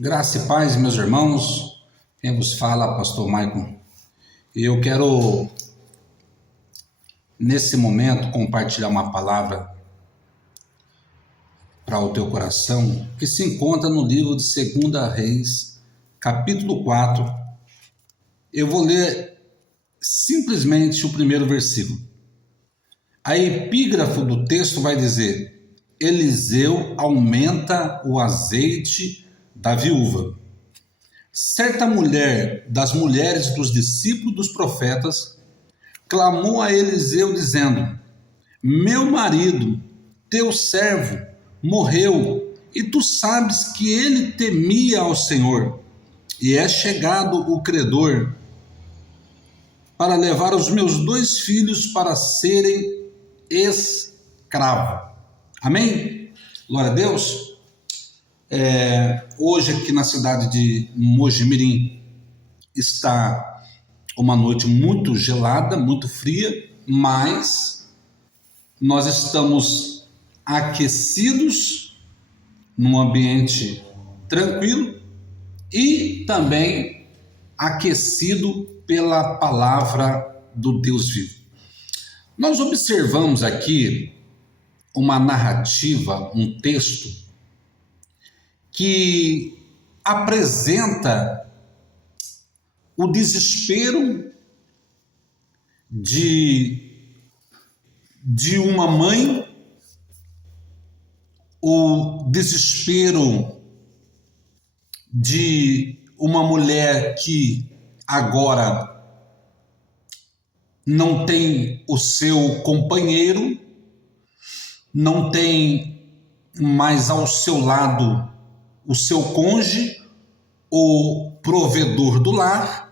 Graça e paz, meus irmãos. Quem vos fala, pastor Maicon. E eu quero, nesse momento, compartilhar uma palavra para o teu coração, que se encontra no livro de 2 Reis, capítulo 4. Eu vou ler simplesmente o primeiro versículo. A epígrafe do texto vai dizer: Eliseu aumenta o azeite da viúva. Certa mulher das mulheres dos discípulos dos profetas clamou a Eliseu dizendo: Meu marido, teu servo, morreu, e tu sabes que ele temia ao Senhor, e é chegado o credor para levar os meus 2 filhos para serem escravos. Amém? Glória a Deus. Hoje aqui na cidade de Mojimirim está uma noite muito gelada, muito fria, mas nós estamos aquecidos num ambiente tranquilo e também aquecido pela palavra do Deus vivo. Nós observamos aqui uma narrativa, um texto que apresenta o desespero de uma mãe, o desespero de uma mulher que agora não tem o seu companheiro, não tem mais ao seu lado o seu cônjuge, o provedor do lar,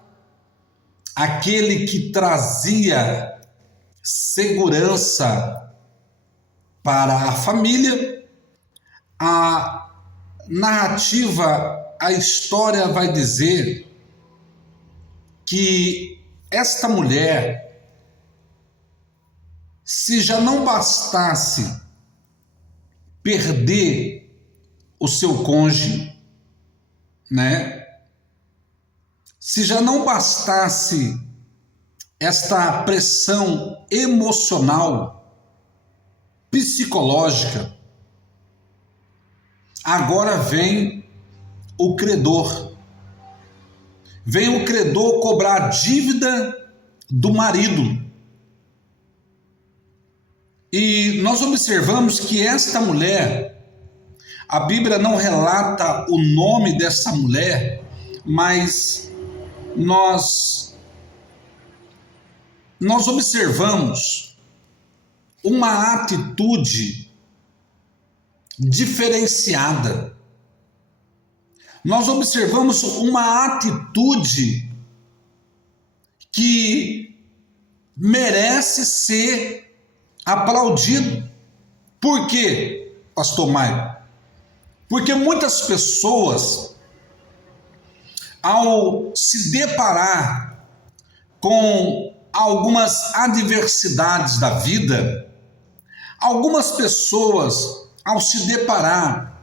aquele que trazia segurança para a família. A narrativa, a história vai dizer que esta mulher, se já não bastasse perder o seu cônjuge, né? Se já não bastasse esta pressão emocional, psicológica, agora vem o credor. Vem o credor cobrar a dívida do marido. E nós observamos que esta mulher, a Bíblia não relata o nome dessa mulher, mas nós observamos uma atitude diferenciada. Nós observamos uma atitude que merece ser aplaudido. Por quê, pastor Maio? Porque muitas pessoas, ao se deparar com algumas adversidades da vida, algumas pessoas, ao se deparar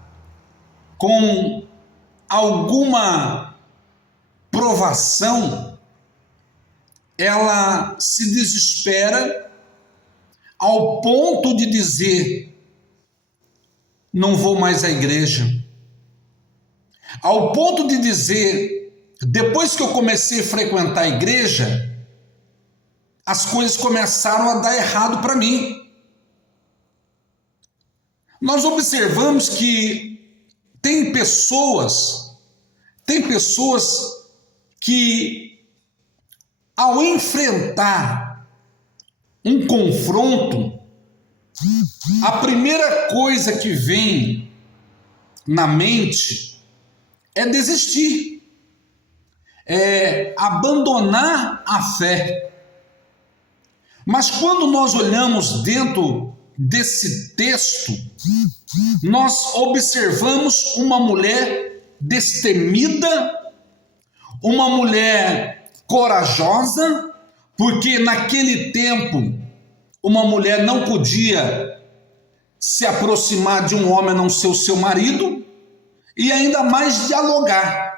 com alguma provação, ela se desespera ao ponto de dizer: não vou mais à igreja. Ao ponto de dizer, depois que eu comecei a frequentar a igreja, as coisas começaram a dar errado para mim. Nós observamos que tem pessoas que, ao enfrentar um confronto, a primeira coisa que vem na mente é desistir, é abandonar a fé. Mas quando nós olhamos dentro desse texto, nós observamos uma mulher destemida, uma mulher corajosa, porque naquele tempo uma mulher não podia se aproximar de um homem a não ser o seu marido, e ainda mais dialogar.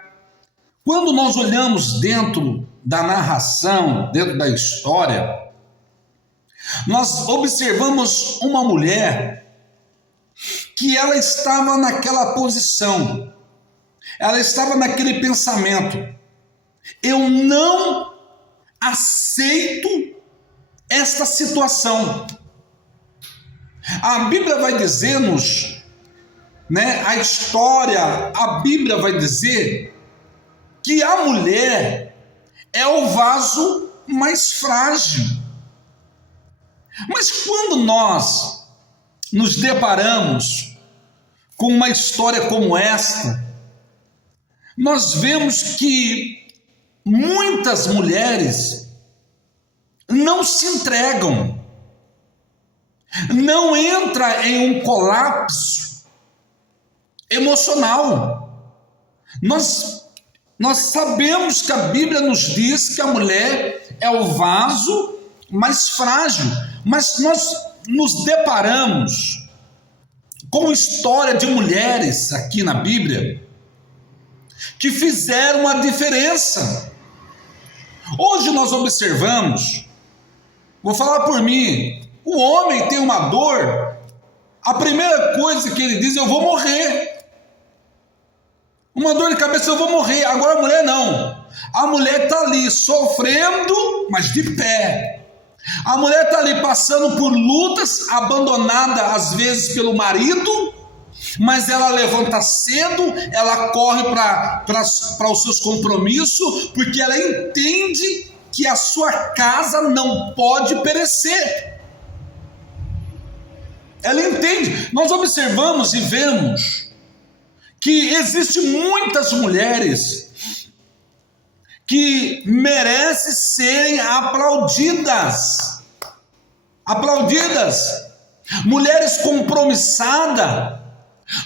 Quando nós olhamos dentro da narração, dentro da história, nós observamos uma mulher que ela estava naquela posição, ela estava naquele pensamento: eu não aceito esta situação. A Bíblia vai dizer-nos, a história, a Bíblia vai dizer que a mulher é o vaso mais frágil. Mas quando nós nos deparamos com uma história como esta, nós vemos que muitas mulheres não se entregam, não entram em um colapso emocional. Nós sabemos que a Bíblia nos diz que a mulher é o vaso mais frágil, mas nós nos deparamos com história de mulheres aqui na Bíblia que fizeram a diferença. Hoje nós observamos, vou falar por mim, o homem tem uma dor, a primeira coisa que ele diz: eu vou morrer. Uma dor de cabeça, eu vou morrer. Agora a mulher não. A mulher está ali sofrendo, mas de pé. A mulher está ali passando por lutas, abandonada às vezes pelo marido, mas ela levanta cedo, ela corre para os seus compromissos, porque ela entende que a sua casa não pode perecer. Ela entende. Nós observamos e vemos que existem muitas mulheres que merecem serem aplaudidas. Mulheres compromissadas,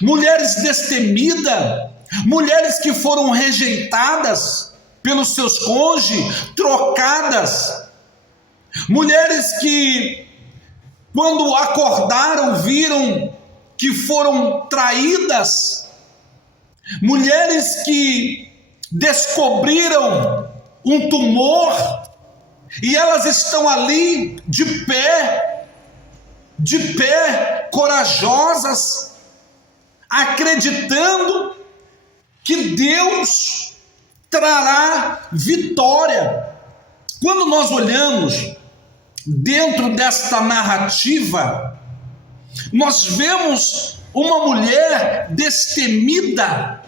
mulheres destemidas, mulheres que foram rejeitadas pelos seus cônjuges, trocadas, mulheres que, quando acordaram, viram que foram traídas, mulheres que descobriram um tumor e elas estão ali de pé, corajosas, acreditando que Deus trará vitória. Quando nós olhamos dentro desta narrativa, nós vemos uma mulher destemida,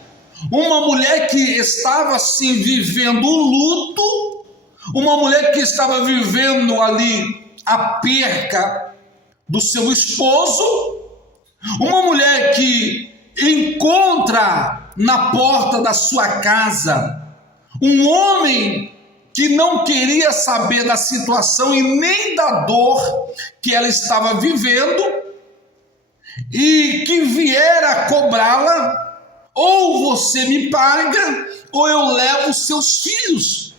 uma mulher que estava assim vivendo o luto, uma mulher que estava vivendo ali a perca do seu esposo, uma mulher que encontra na porta da sua casa um homem que não queria saber da situação e nem da dor que ela estava vivendo, e que viera cobrá-la: ou você me paga, ou eu levo os seus filhos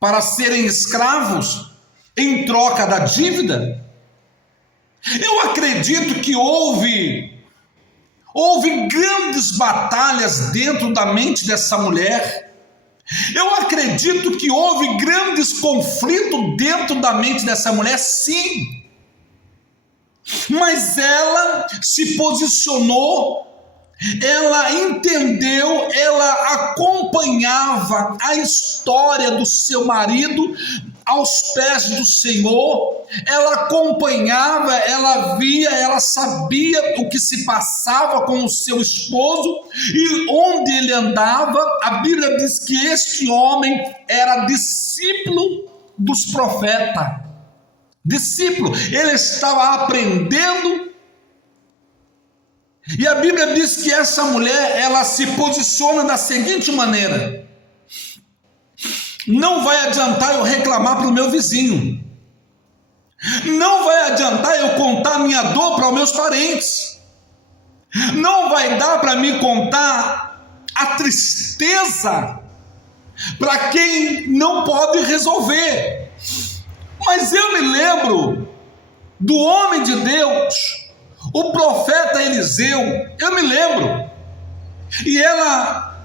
para serem escravos em troca da dívida. Eu acredito que houve grandes batalhas dentro da mente dessa mulher. Eu acredito que houve grandes conflitos dentro da mente dessa mulher, sim. Mas ela se posicionou, ela entendeu, ela acompanhava a história do seu marido aos pés do Senhor, ela acompanhava, ela via, ela sabia o que se passava com o seu esposo e onde ele andava. A Bíblia diz que este homem era discípulo dos profetas. Discípulo, ele estava aprendendo, e a Bíblia diz que essa mulher, ela se posiciona da seguinte maneira: não vai adiantar eu reclamar para o meu vizinho, não vai adiantar eu contar minha dor para os meus parentes, não vai dar para mim contar a tristeza para quem não pode resolver. Mas eu me lembro do homem de Deus, o profeta Eliseu. Eu me lembro E ela,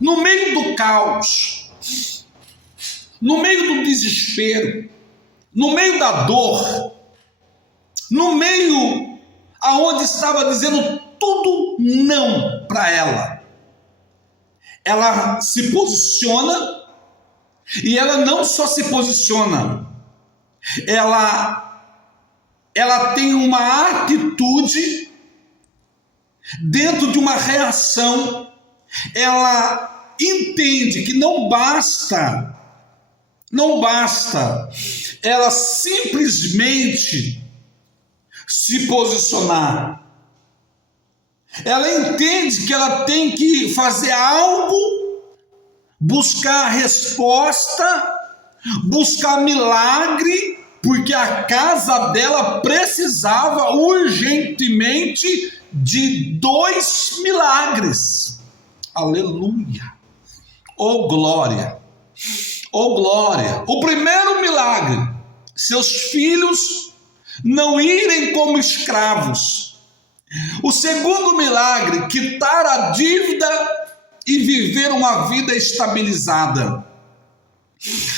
no meio do caos, no meio do desespero, no meio da dor, no meio aonde estava dizendo tudo não para ela se posiciona, e ela não só se posiciona, ela tem uma atitude dentro de uma reação. Ela entende que não basta ela simplesmente se posicionar. Ela entende que ela tem que fazer algo, buscar a resposta, buscar milagre, porque a casa dela precisava urgentemente de 2 milagres. Aleluia! Oh glória! Oh glória! O primeiro milagre, seus filhos não irem como escravos. O segundo milagre, quitar a dívida e viver uma vida estabilizada.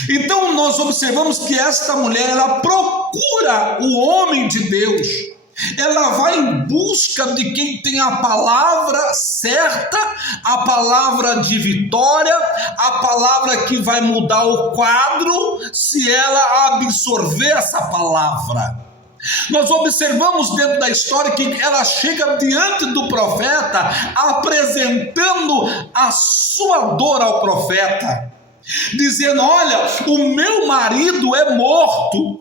Então nós observamos que esta mulher, ela procura o homem de Deus. Ela vai em busca de quem tem a palavra certa, a palavra de vitória, a palavra que vai mudar o quadro se ela absorver essa palavra. Nós observamos dentro da história que ela chega diante do profeta, apresentando a sua dor ao profeta, dizendo: olha, o meu marido é morto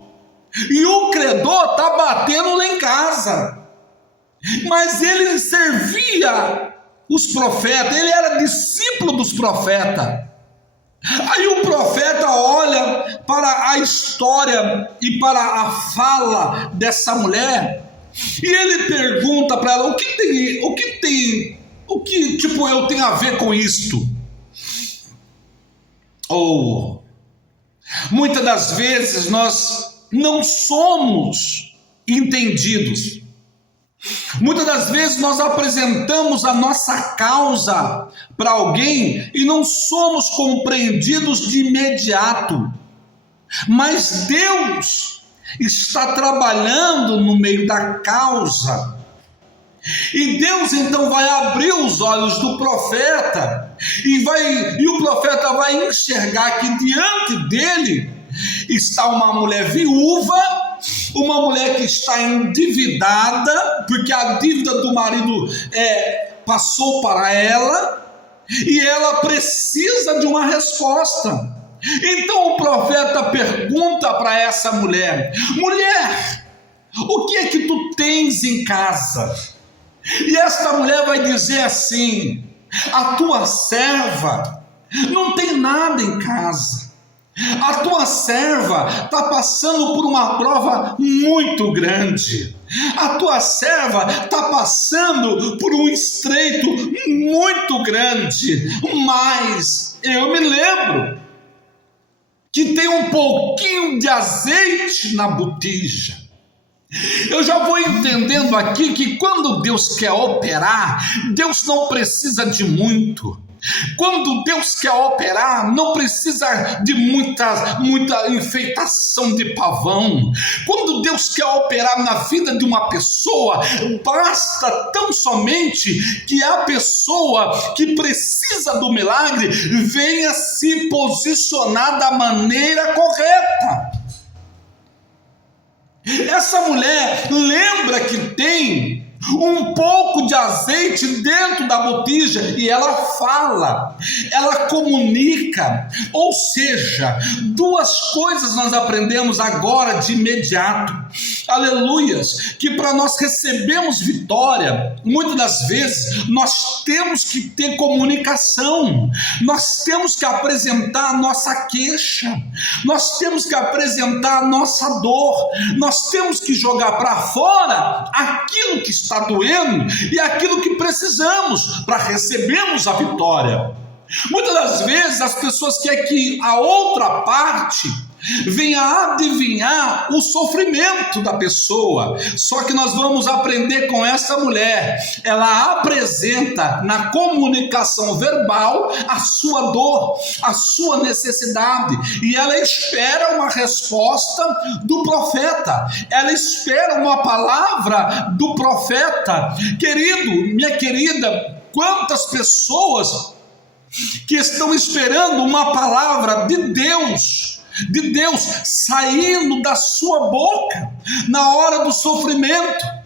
e o credor está batendo lá em casa, mas ele servia os profetas, ele era discípulo dos profetas. Aí o profeta olha para a história e para a fala dessa mulher, e ele pergunta para ela: o que eu tenho a ver com isto? Ou muitas das vezes nós não somos entendidos. Muitas das vezes nós apresentamos a nossa causa para alguém e não somos compreendidos de imediato. Mas Deus está trabalhando no meio da causa. E Deus então vai abrir os olhos do profeta e o profeta vai enxergar que diante dele está uma mulher viúva, uma mulher que está endividada, porque a dívida do marido passou para ela, e ela precisa de uma resposta. Então o profeta pergunta para essa mulher: mulher, o que é que tu tens em casa? E esta mulher vai dizer assim: a tua serva não tem nada em casa. A tua serva está passando por uma prova muito grande. A tua serva está passando por um estreito muito grande. Mas eu me lembro que tem um pouquinho de azeite na botija. Eu já vou entendendo aqui que quando Deus quer operar, Deus não precisa de muito. Quando Deus quer operar, não precisa de muita enfeitação de pavão. Quando Deus quer operar na vida de uma pessoa, basta tão somente que a pessoa que precisa do milagre venha se posicionar da maneira correta. Essa mulher lembra que tem um pouco de azeite dentro da botija e ela fala, ela comunica. Ou seja, duas coisas nós aprendemos agora de imediato, aleluias, que para nós recebermos vitória, muitas das vezes nós temos que ter comunicação, nós temos que apresentar a nossa queixa, nós temos que apresentar a nossa dor, nós temos que jogar para fora aquilo que está doendo e aquilo que precisamos para recebermos a vitória. Muitas das vezes as pessoas querem que a outra parte venha adivinhar o sofrimento da pessoa. Só que nós vamos aprender com essa mulher. Ela apresenta na comunicação verbal a sua dor, a sua necessidade, e ela espera uma resposta do profeta. Ela espera uma palavra do profeta. Querido, minha querida, quantas pessoas que estão esperando uma palavra de Deus saindo da sua boca na hora do sofrimento.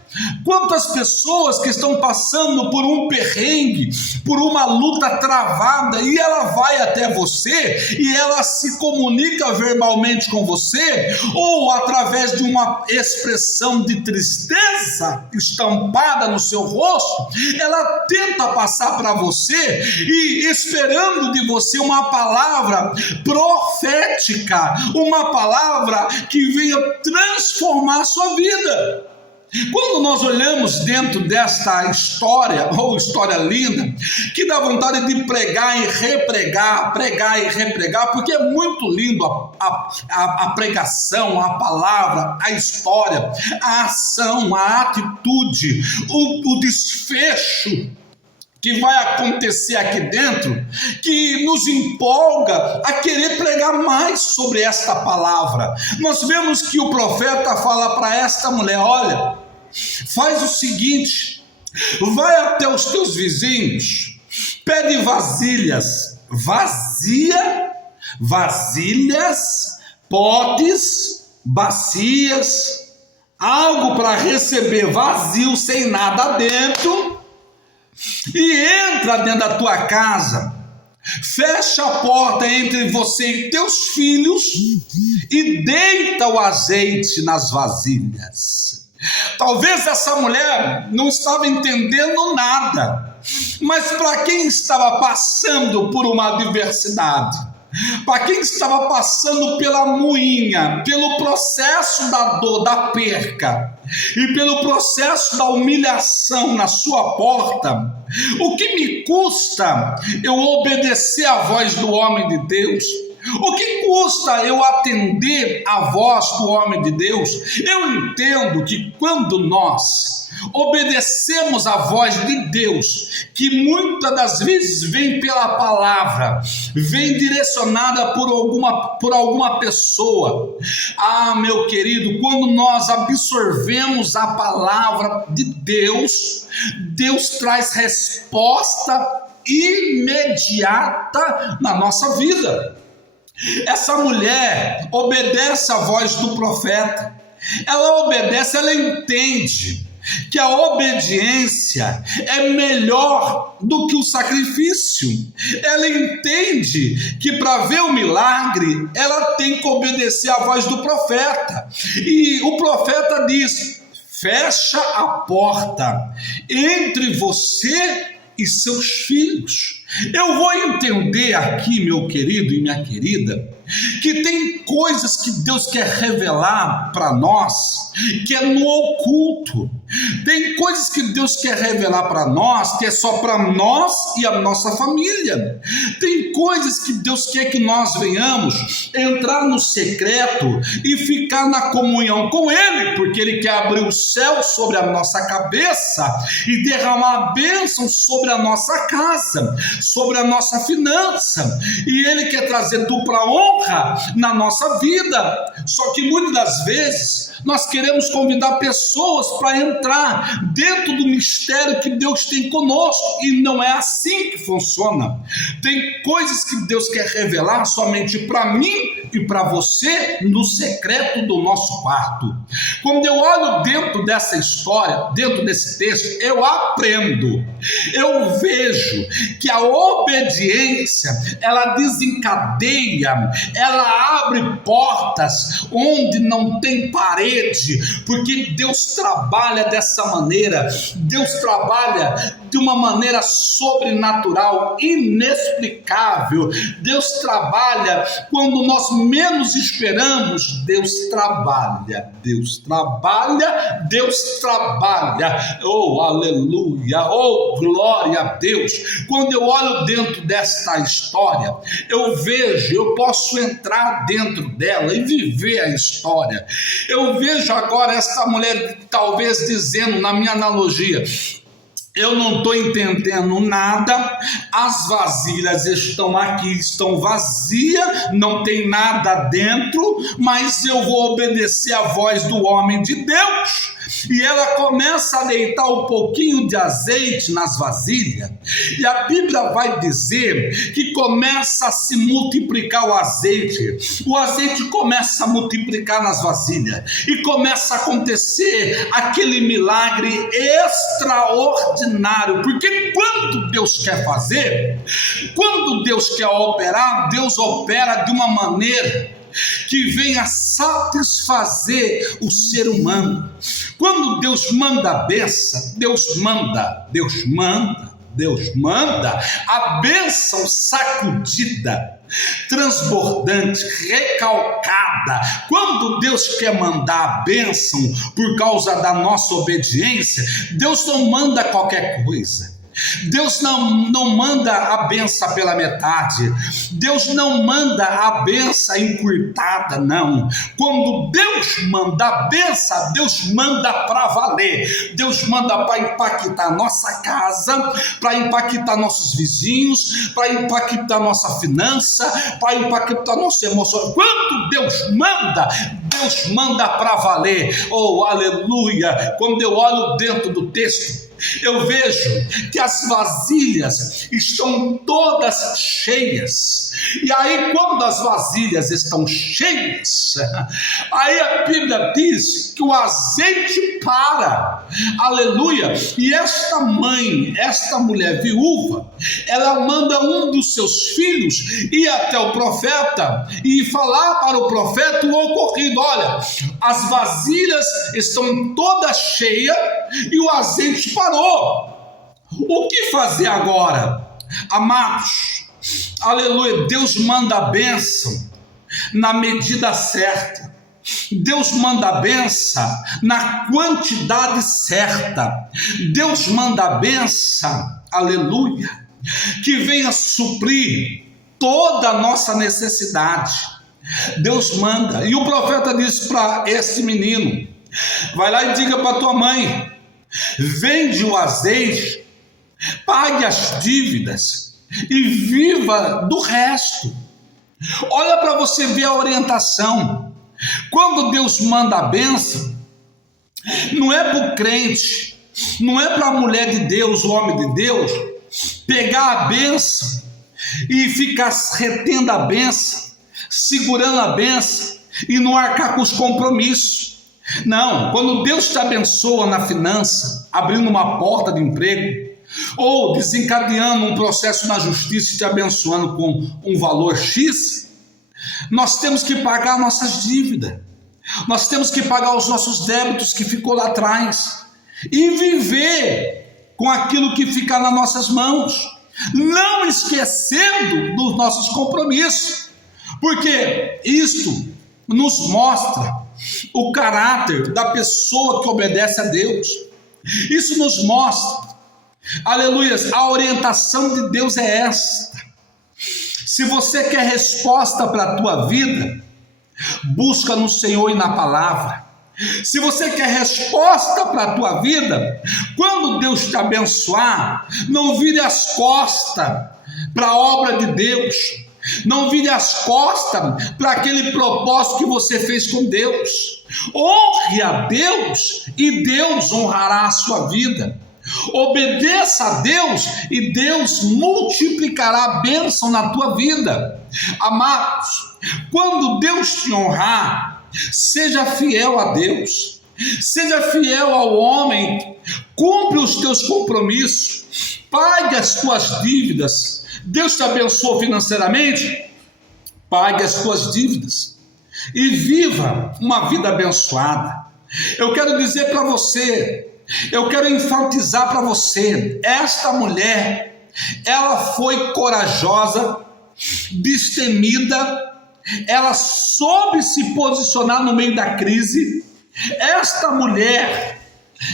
Quantas pessoas que estão passando por um perrengue, por uma luta travada, e ela vai até você e ela se comunica verbalmente com você, ou através de uma expressão de tristeza estampada no seu rosto, ela tenta passar para você e esperando de você uma palavra profética, uma palavra que venha transformar a sua vida. Quando nós olhamos dentro desta história, ou história linda, que dá vontade de pregar e repregar, porque é muito lindo a pregação, a palavra, a história, a ação, a atitude, o desfecho que vai acontecer aqui dentro, que nos empolga a querer pregar mais sobre esta palavra. Nós vemos que o profeta fala para esta mulher: olha, faz o seguinte, vai até os teus vizinhos, pede vasilhas, potes, bacias, algo para receber vazio, sem nada dentro, e entra dentro da tua casa, fecha a porta entre você e teus filhos e deita o azeite nas vasilhas. Talvez essa mulher não estava entendendo nada, mas para quem estava passando por uma adversidade, para quem estava passando pela moinha, pelo processo da dor, da perca, e pelo processo da humilhação na sua porta, o que me custa eu obedecer à voz do homem de Deus? O que custa eu atender à voz do homem de Deus? Eu entendo que quando nós obedecemos à voz de Deus, que muitas das vezes vem pela palavra, vem direcionada por alguma pessoa. Ah, meu querido, quando nós absorvemos a palavra de Deus, Deus traz resposta imediata na nossa vida. Essa mulher obedece à voz do profeta, ela obedece, ela entende que a obediência é melhor do que o sacrifício. Ela entende que para ver o milagre, ela tem que obedecer à voz do profeta. E o profeta diz: fecha a porta entre você e seus filhos. Eu vou entender aqui, meu querido e minha querida, que tem coisas que Deus quer revelar para nós, que é no oculto. Tem coisas que Deus quer revelar para nós, que é só para nós e a nossa família. Tem coisas que Deus quer que nós venhamos entrar no secreto e ficar na comunhão com Ele, porque Ele quer abrir o céu sobre a nossa cabeça e derramar a bênção sobre a nossa casa, sobre a nossa finança, e Ele quer trazer dupla honra na nossa vida. Só que muitas das vezes nós queremos convidar pessoas para entrar dentro do mistério que Deus tem conosco, e não é assim que funciona. Tem coisas que Deus quer revelar somente para mim e para você no secreto do nosso quarto. Quando eu olho dentro dessa história, dentro desse texto, eu aprendo, eu vejo que a obediência, ela desencadeia, ela abre portas onde não tem parede, porque Deus trabalha dessa maneira. Deus trabalha de uma maneira sobrenatural, inexplicável. Deus trabalha quando nós menos esperamos. Deus trabalha, Deus trabalha, Deus trabalha. Oh, aleluia, oh, glória a Deus. Quando eu olho dentro desta história, eu vejo, eu posso entrar dentro dela e viver a história. Eu vejo agora esta mulher talvez dizendo, na minha analogia, eu não estou entendendo nada, as vasilhas estão aqui, estão vazias, não tem nada dentro, mas eu vou obedecer a voz do homem de Deus. E ela começa a deitar um pouquinho de azeite nas vasilhas, e a Bíblia vai dizer que começa a se multiplicar o azeite começa a multiplicar nas vasilhas, e começa a acontecer aquele milagre extraordinário, porque quando Deus quer fazer, quando Deus quer operar, Deus opera de uma maneira que venha satisfazer o ser humano. Quando Deus manda a bênção, Deus manda a bênção sacudida, transbordante, recalcada. Quando Deus quer mandar a bênção por causa da nossa obediência, Deus não manda qualquer coisa. Deus não manda a benção pela metade. Deus não manda a benção encurtada, não. Quando Deus manda a benção, Deus manda para valer. Deus manda para impactar nossa casa, para impactar nossos vizinhos, para impactar nossa finança, para impactar nossa emoção. Quando Deus manda para valer. Oh, aleluia! Quando eu olho dentro do texto, eu vejo que as vasilhas estão todas cheias. E aí, quando as vasilhas estão cheias, aí a Bíblia diz que o azeite para. Aleluia! E esta mulher viúva, ela manda um dos seus filhos ir até o profeta e falar para o profeta o ocorrido. Olha, as vasilhas estão todas cheias e o azeite parou. O que fazer agora? Amados, aleluia, Deus manda a bênção na medida certa. Deus manda a bênção na quantidade certa. Deus manda a bênção, aleluia, que venha suprir toda a nossa necessidade. Deus manda. E o profeta disse para esse menino: vai lá e diga para tua mãe, vende o azeite, pague as dívidas e viva do resto. Olha para você ver a orientação. Quando Deus manda a bênção, não é para o crente, não é para a mulher de Deus, o homem de Deus, pegar a bênção e ficar retendo a bênção, segurando a bênção e não arcar com os compromissos. Não, quando Deus te abençoa na finança, abrindo uma porta de emprego, ou desencadeando um processo na justiça e te abençoando com um valor X, nós temos que pagar nossas dívidas, nós temos que pagar os nossos débitos que ficou lá atrás, e viver com aquilo que fica nas nossas mãos, não esquecendo dos nossos compromissos, porque isto nos mostra o caráter da pessoa que obedece a Deus. Isso nos mostra, aleluia, a orientação de Deus é esta. Se você quer resposta para a tua vida, busca no Senhor e na palavra. Se você quer resposta para a tua vida, quando Deus te abençoar, não vire as costas para a obra de Deus. Não vire as costas para aquele propósito que você fez com Deus. Honre a Deus e Deus honrará a sua vida. Obedeça a Deus e Deus multiplicará a bênção na tua vida. Amados, quando Deus te honrar, seja fiel a Deus, seja fiel ao homem, cumpre os teus compromissos, pague as tuas dívidas. Deus te abençoou financeiramente? Pague as tuas dívidas e viva uma vida abençoada. Eu quero dizer para você Eu quero enfatizar para você, esta mulher, ela foi corajosa, destemida, ela soube se posicionar no meio da crise. Esta mulher,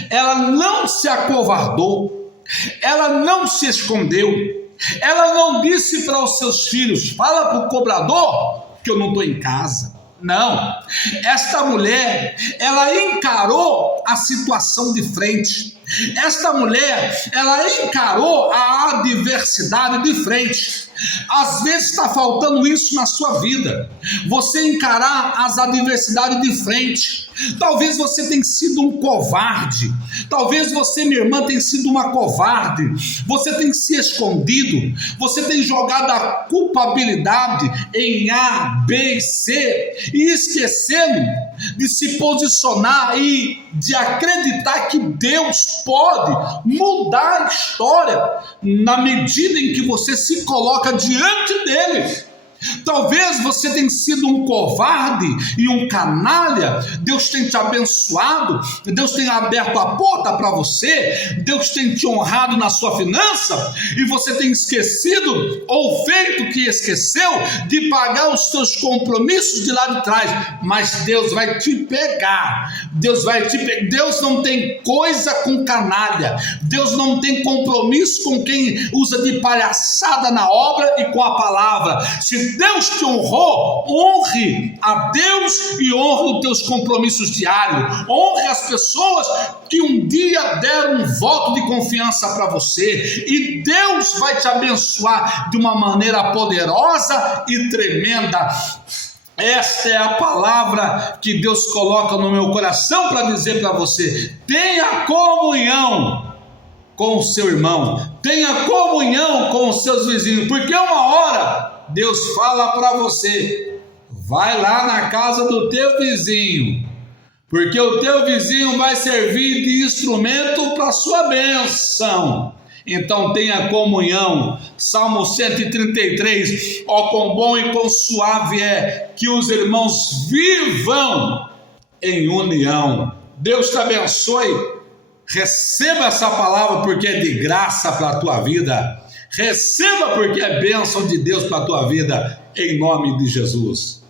ela não se acovardou, ela não se escondeu, ela não disse para os seus filhos: fala para o cobrador que eu não estou em casa. Não, esta mulher, ela encarou a situação de frente. Esta mulher, ela encarou a adversidade de frente. Às vezes está faltando isso na sua vida, você encarar as adversidades de frente. Talvez você tenha sido um covarde, talvez você, minha irmã, tenha sido uma covarde, você tem se escondido, você tem jogado a culpabilidade em A, B e C, e esquecendo de se posicionar e de acreditar que Deus pode mudar a história na medida em que você se coloca diante dele. Talvez você tenha sido um covarde e um canalha. Deus tem te abençoado, Deus tem aberto a porta para você, Deus tem te honrado na sua finança, e você tem esquecido, ou feito que esqueceu, de pagar os seus compromissos de lá de trás. Mas Deus vai te pegar, Deus não tem coisa com canalha, Deus não tem compromisso com quem usa de palhaçada na obra e com a palavra. Se Deus te honrou, honre a Deus e honre os teus compromissos diários. Honre as pessoas que um dia deram um voto de confiança para você, e Deus vai te abençoar de uma maneira poderosa e tremenda. Esta é a palavra que Deus coloca no meu coração para dizer para você: tenha comunhão com o seu irmão, tenha comunhão com os seus vizinhos, porque uma hora Deus fala para você: vai lá na casa do teu vizinho, porque o teu vizinho vai servir de instrumento para a sua bênção. Então tenha comunhão. Salmo 133, ó quão bom e quão suave é que os irmãos vivam em união. Deus te abençoe. Receba essa palavra, porque é de graça para a tua vida. Receba, porque é bênção de Deus para a tua vida, em nome de Jesus.